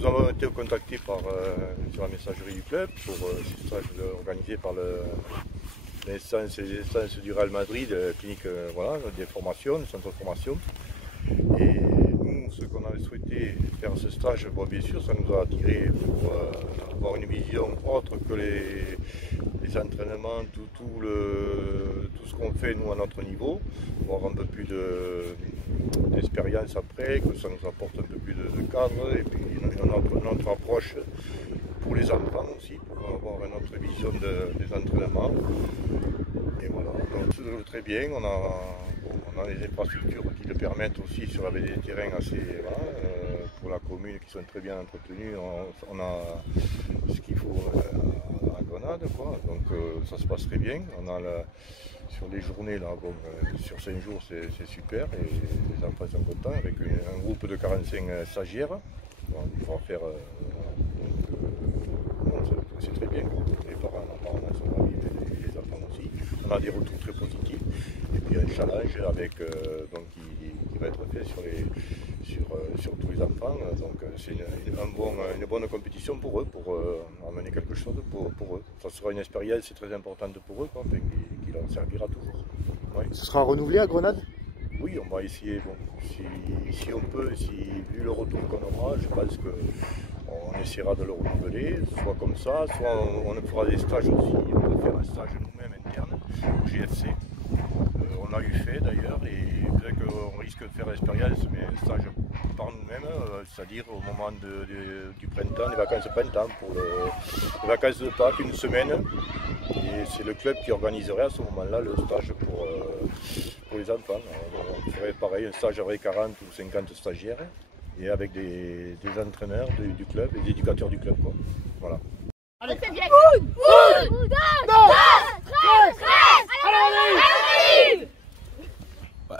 Nous avons été contactés sur la messagerie du club pour ce stage organisé par les instances du Real Madrid, clinique voilà, des formations, des centres de formation. Et nous, ce qu'on avait souhaité faire ce stage, bon, bien sûr, ça nous a attiré pour avoir une vision autre que les entraînements, tout ce qu'on fait nous à notre niveau, avoir un peu plus d'expérience après, que ça nous apporte un peu plus de cadre et puis notre approche pour les enfants aussi, pour avoir une autre vision des entraînements. Et voilà, donc très bien, on a les infrastructures qui le permettent aussi sur la baie des terrains assez, voilà, pour la commune qui sont très bien entretenus. On a ce qu'il faut à Grenade, quoi. Donc ça se passe très bien. Sur les journées, là, bon, sur 5 jours, c'est super et les enfants sont contents avec un groupe de 45 stagiaires. Bon, il faudra faire. C'est très bien. Les parents sont ravis et les enfants aussi. On a des retours très positifs. Et puis un challenge avec, donc, qui va être fait sur tous les enfants. Donc c'est une bonne compétition pour eux, pour amener quelque chose pour eux. Ça sera une expérience très importante pour eux, quoi, qui leur servira toujours. Ouais. Ce sera renouvelé à Grenade? Oui, on va essayer, bon, si on peut, vu le retour qu'on aura, je pense qu'on essaiera de le renouveler, soit comme ça, soit on fera des stages aussi, on va faire un stage nous-mêmes interne au GFC. On a eu fait d'ailleurs, et peut-être qu'on risque de faire l'expérience, mais un stage par nous-mêmes, c'est-à-dire au moment du printemps, des vacances de printemps, pour les vacances de Pâques, une semaine. Et c'est le club qui organiserait à ce moment-là le stage pour les enfants. On ferait pareil, un stage avec 40 ou 50 stagiaires et avec des entraîneurs du club et des éducateurs du club, quoi. Voilà. Allez, c'est bien.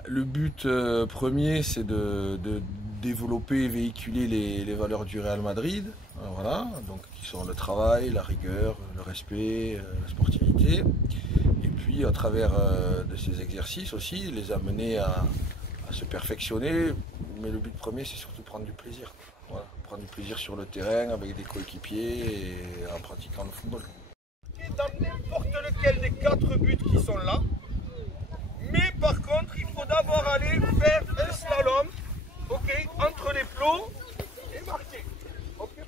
Le but premier, c'est de développer et véhiculer les valeurs du Real Madrid, voilà, donc qui sont le travail, la rigueur, le respect, la sportivité, et puis à travers de ces exercices aussi, les amener à se perfectionner, mais le but premier, c'est surtout prendre du plaisir, voilà, prendre du plaisir sur le terrain avec des coéquipiers et en pratiquant le football. Dans n'importe lequel des 4 buts qui sont là, mais par contre, il faut d'abord aller faire un slalom, okay, entre les plots et marquer. Okay.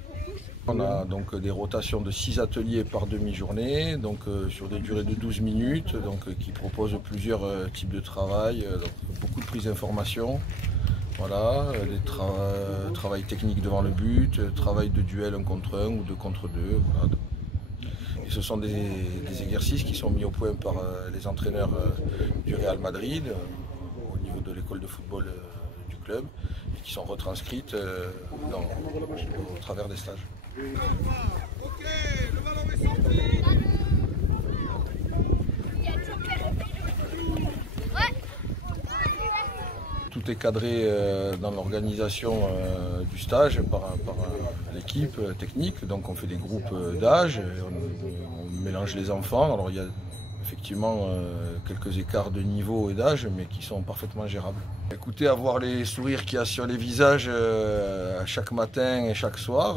On a donc des rotations de 6 ateliers par demi-journée, donc sur des durées de 12 minutes, donc qui proposent plusieurs types de travail, donc beaucoup de prise d'information, voilà, travail technique devant le but, travail de duel 1 contre 1 ou 2 contre 2. Voilà. Et ce sont des exercices qui sont mis au point par les entraîneurs du Real Madrid au niveau de l'école de football du club et qui sont retranscrites au travers des stages. Ok, le ballon est sorti. Tout est cadré dans l'organisation du stage par l'équipe technique, donc on fait des groupes d'âge, on mélange les enfants, alors il y a effectivement quelques écarts de niveau et d'âge, mais qui sont parfaitement gérables. Écoutez, avoir les sourires qu'il y a sur les visages chaque matin et chaque soir,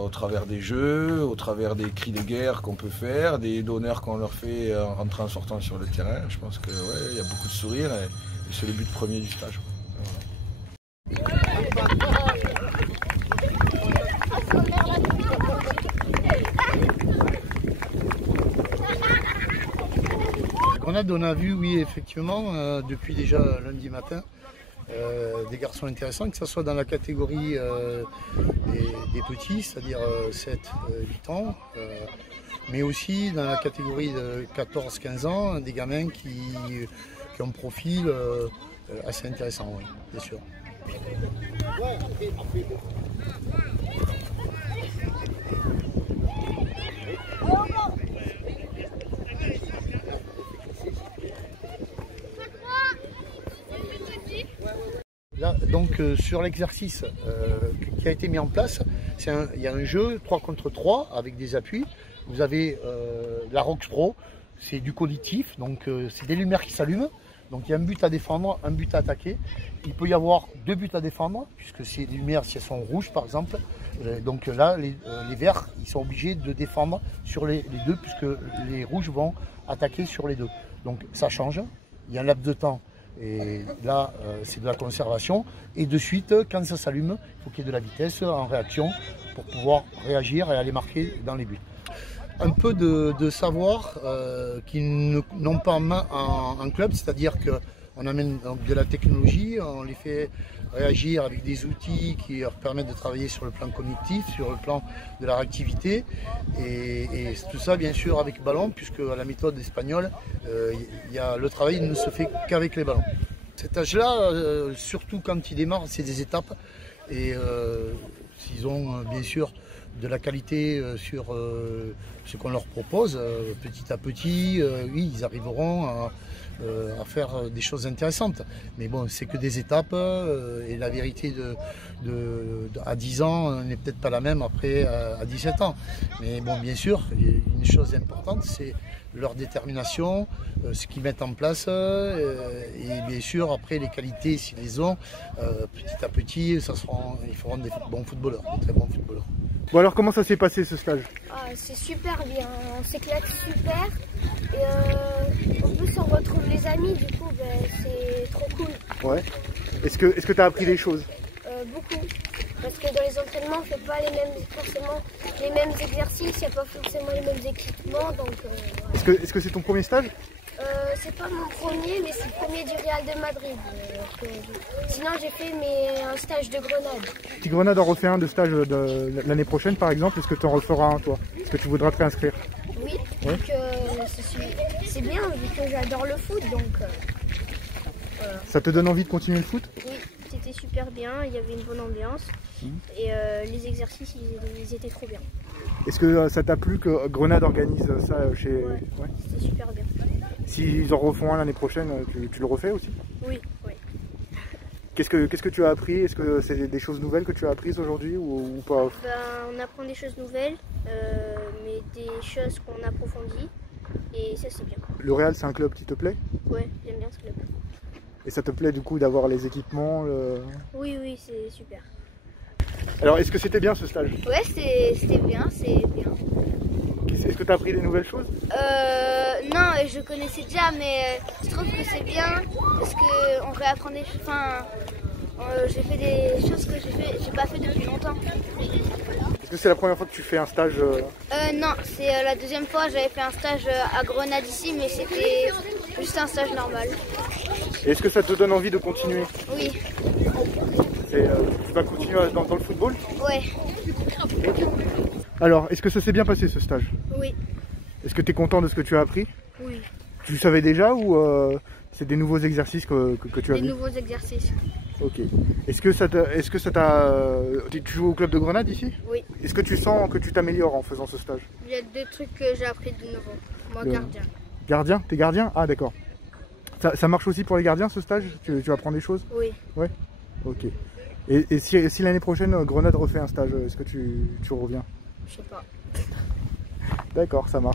au travers des jeux, au travers des cris de guerre qu'on peut faire, des donneurs qu'on leur fait en rentrant en sortant sur le terrain, je pense qu'il y a beaucoup de sourires et c'est le but premier du stage. Grenade, on a vu, oui, effectivement, depuis déjà lundi matin, des garçons intéressants, que ce soit dans la catégorie des petits, c'est-à-dire 7-8 ans, mais aussi dans la catégorie de 14-15 ans, des gamins qui ont un profil assez intéressant, oui, bien sûr. Là, donc sur l'exercice qui a été mis en place, il y a un jeu 3 contre 3 avec des appuis. Vous avez la ROX Pro, c'est du collectif, donc c'est des lumières qui s'allument. Donc il y a un but à défendre, un but à attaquer. Il peut y avoir 2 buts à défendre, puisque si les lumières, si elles sont rouges par exemple, donc là les verts ils sont obligés de défendre sur les 2, puisque les rouges vont attaquer sur les 2. Donc ça change, il y a un laps de temps. Et là, c'est de la conservation. Et de suite, quand ça s'allume, il faut qu'il y ait de la vitesse en réaction pour pouvoir réagir et aller marquer dans les buts. Un peu de savoir qu'ils n'ont pas en main en club, c'est-à-dire qu'on amène de la technologie, on les fait réagir avec des outils qui leur permettent de travailler sur le plan cognitif, sur le plan de la réactivité, et tout ça bien sûr avec ballon, puisque à la méthode espagnole, le travail ne se fait qu'avec les ballons. Cet âge-là, surtout quand ils démarrent, c'est des étapes, et s'ils ont bien sûr de la qualité sur ce qu'on leur propose, petit à petit, oui, ils arriveront à faire des choses intéressantes. Mais bon, c'est que des étapes, et la vérité à 10 ans n'est peut-être pas la même après à 17 ans. Mais bon, bien sûr, une chose importante, c'est leur détermination, ce qu'ils mettent en place, et bien sûr, après les qualités, s'ils les ont, petit à petit, ils feront des bons footballeurs, des très bons footballeurs. Bon alors, comment ça s'est passé ce stage? C'est super bien, on s'éclate super, et en plus on retrouve les amis, du coup c'est trop cool. Ouais. Est-ce que tu as appris des choses? Beaucoup, parce que dans les entraînements on ne fait pas forcément les mêmes exercices, il n'y a pas forcément les mêmes équipements, donc voilà. Est-ce que c'est ton premier stage? C'est pas mon premier, mais c'est le premier du Real de Madrid. Sinon j'ai fait un stage de Grenade. Si Grenade en refait un de stage l'année prochaine par exemple, est-ce que tu en referas un toi? Est-ce que tu voudras te réinscrire? Oui, ouais. C'est bien vu que j'adore le foot, donc voilà. Ça te donne envie de continuer le foot? Oui, c'était super bien, il y avait une bonne ambiance, et les exercices ils étaient trop bien. Est-ce que ça t'a plu que Grenade organise ça chez... Ouais, c'était super bien. S'ils en refont un l'année prochaine, tu le refais aussi? Oui, oui. Qu'est-ce que tu as appris? Est-ce que c'est des choses nouvelles que tu as apprises aujourd'hui ou pas? On apprend des choses nouvelles, mais des choses qu'on approfondit, et ça c'est bien. Le Real, c'est un club qui te plaît? Ouais, j'aime bien ce club. Et ça te plaît du coup d'avoir les équipements? Oui, c'est super. Alors, est-ce que c'était bien ce stage? Ouais, c'était bien, c'est bien. Est-ce que tu as appris des nouvelles choses? Non, je connaissais déjà, mais je trouve que c'est bien parce qu'on réapprend des choses. Enfin, j'ai fait des choses que j'ai pas fait depuis longtemps. Est-ce que c'est la première fois que tu fais un stage? Non, c'est la deuxième fois. J'avais fait un stage à Grenade ici, mais c'était juste un stage normal. Est-ce que ça te donne envie de continuer? Oui. Tu vas continuer dans le football? Ouais. Okay. Alors, est-ce que ça s'est bien passé ce stage? Oui. Est-ce que tu es content de ce que tu as appris? Oui. Tu le savais déjà ou c'est des nouveaux exercices que tu as vus? Des nouveaux exercices. Ok. Est-ce que ça t'a... Tu joues au club de Grenade ici? Oui. Est-ce que tu sens que tu t'améliores en faisant ce stage? Il y a 2 trucs que j'ai appris de nouveau. Moi, gardien. Gardien? T'es gardien? Ah d'accord. Ça marche aussi pour les gardiens ce stage? Tu apprends des choses? Oui. Ouais. Ok. Et si l'année prochaine Grenade refait un stage, est-ce que tu reviens? Je sais pas. D'accord, ça marche.